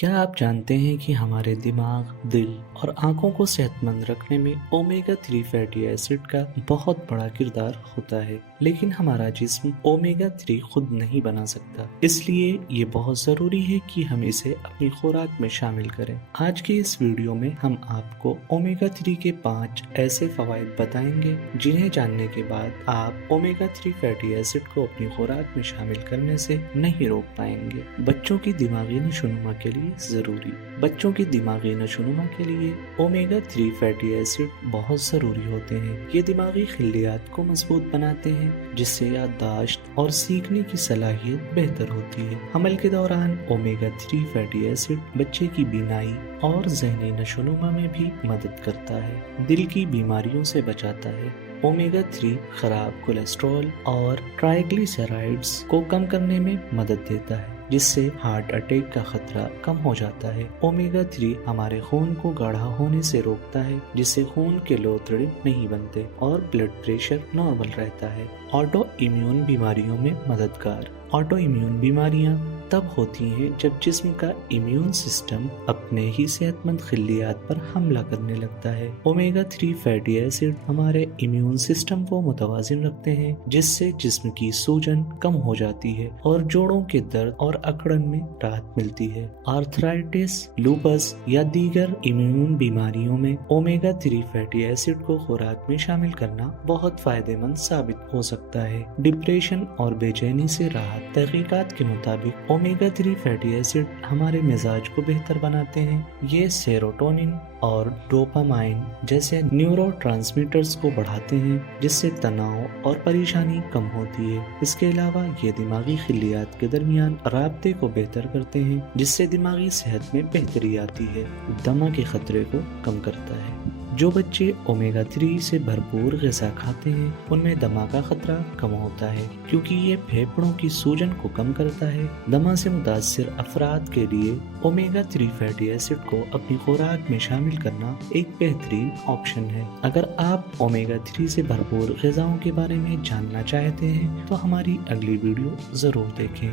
کیا آپ جانتے ہیں کہ ہمارے دماغ، دل اور آنکھوں کو صحت مند رکھنے میں اومیگا 3 فیٹی ایسڈ کا بہت بڑا کردار ہوتا ہے، لیکن ہمارا جسم اومیگا 3 خود نہیں بنا سکتا۔ اس لیے یہ بہت ضروری ہے کہ ہم اسے اپنی خوراک میں شامل کریں۔ آج کی اس ویڈیو میں ہم آپ کو اومیگا 3 کے 5 ایسے فوائد بتائیں گے جنہیں جاننے کے بعد آپ اومیگا 3 فیٹی ایسڈ کو اپنی خوراک میں شامل کرنے سے نہیں روک پائیں گے۔ بچوں کی دماغی نشوونما کے لیے ضروری۔ بچوں کی دماغی نشوونما کے لیے اومیگا 3 فیٹی ایسڈ بہت ضروری ہوتے ہیں۔ یہ دماغی خلیات کو مضبوط بناتے ہیں، جس سے یادداشت اور سیکھنے کی صلاحیت بہتر ہوتی ہے۔ حمل کے دوران اومیگا 3 فیٹی ایسڈ بچے کی بینائی اور ذہنی نشوونما میں بھی مدد کرتا ہے۔ دل کی بیماریوں سے بچاتا ہے۔ اومیگا 3 خراب کولیسٹرول اور ٹرائیگلیسیرائڈز کو کم کرنے میں مدد دیتا ہے، جس سے ہارٹ اٹیک کا خطرہ کم ہو جاتا ہے۔ اومیگا 3 ہمارے خون کو گاڑھا ہونے سے روکتا ہے، جس سے خون کے لوتھڑے نہیں بنتے اور بلڈ پریشر نارمل رہتا ہے۔ آٹو امیون بیماریوں میں مددگار۔ آٹو امیون بیماریاں تب ہوتی ہیں جب جسم کا امیون سسٹم اپنے ہی صحت مند خلیات پر حملہ کرنے لگتا ہے۔ اومیگا 3 فیٹی ایسڈ ہمارے امیون سسٹم کو متوازن رکھتے ہیں، جس سے جسم کی سوجن کم ہو جاتی ہے اور جوڑوں کے درد اور اکڑن میں راحت ملتی ہے۔ آرتھرائٹس، لوپس یا دیگر امیون بیماریوں میں اومیگا 3 فیٹی ایسڈ کو خوراک میں شامل کرنا بہت فائدہ مند ثابت ہو سکتا ہے۔ ڈپریشن اور بے چینی سے راحت۔ تحقیقات کے مطابق اومیگا 3 فیٹی ایسڈ ہمارے مزاج کو بہتر بناتے ہیں۔ یہ سیروٹونن اور ڈوپامائن جیسے نیورو ٹرانسمیٹرز کو بڑھاتے ہیں، جس سے تناؤ اور پریشانی کم ہوتی ہے۔ اس کے علاوہ یہ دماغی خلیات کے درمیان رابطے کو بہتر کرتے ہیں، جس سے دماغی صحت میں بہتری آتی ہے۔ دمہ کے خطرے کو کم کرتا ہے۔ جو بچے اومیگا 3 سے بھرپور غذا کھاتے ہیں ان میں دمہ کا خطرہ کم ہوتا ہے، کیونکہ یہ پھیپھڑوں کی سوجن کو کم کرتا ہے۔ دمہ سے متاثر افراد کے لیے اومیگا 3 فیٹی ایسڈ کو اپنی خوراک میں شامل کرنا ایک بہترین آپشن ہے۔ اگر آپ اومیگا 3 سے بھرپور غذاؤں کے بارے میں جاننا چاہتے ہیں تو ہماری اگلی ویڈیو ضرور دیکھیں۔